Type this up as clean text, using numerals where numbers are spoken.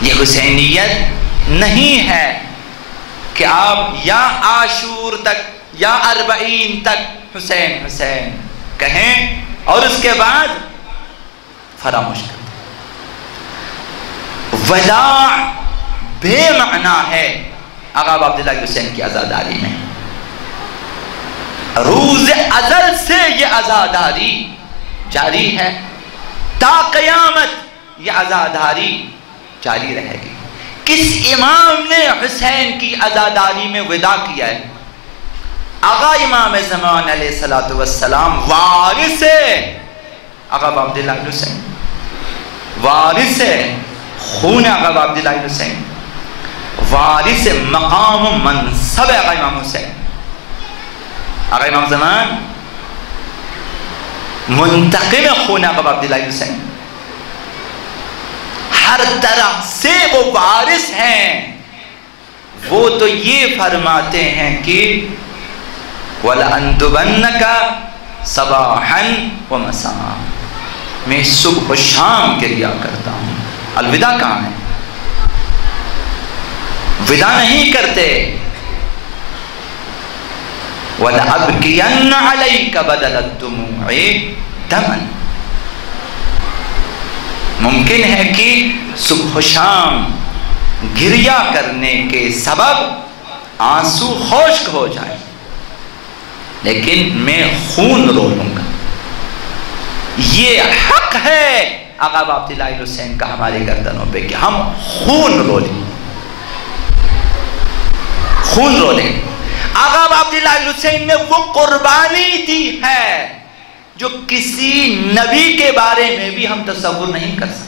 یہ حسینیت نہیں ہے کہ آپ یا عاشور تک یا اربعین تک حسین حسین کہیں اور اس کے بعد فراموش کر دیں۔ وداع بے معنی ہے آقا عبداللہ حسین کی عزاداری میں۔ روز ازل سے یہ عزاداری جاری ہے، تا قیامت یہ عزاداری جاری رہے گی۔ کس امام نے حسین کی عزاداری میں وداع کیا ہے؟ آقا امام زمان علیہ السلام، وارث آقا عبداللہ حسین، وارث خون آقا عبداللہ حسین، وارث مقام و منصب آقا امام حسین۔ آقا امام زمان منتقم خون آقا عبداللہ حسین، ہر طرح سے وہ وارث ہیں۔ وہ تو یہ فرماتے ہیں کہ وَلَأَنْدُبَنَّكَ صَبَاحًا وَمَسَاءً، میں صبح و شام کریا کرتا ہوں۔ الوداع کہاں ہے؟ وداع نہیں کرتے۔ وَلَأَبْكِيَنَّ عَلَيْكَ بَدَلَ الدُّمُوعِ دَمًا، ممکن ہے کہ صبح و شام گریا کرنے کے سبب آنسو خشک ہو جائیں، لیکن میں خون رو لوں گا۔ یہ حق ہے آقا عبداللہ حسین کا ہمارے گردنوں پہ کہ ہم خون رو لیں، خون رو لیں۔ آقا عبداللہ حسین نے وہ قربانی دی ہے جو کسی نبی کے بارے میں بھی ہم تصور نہیں کر سکتے۔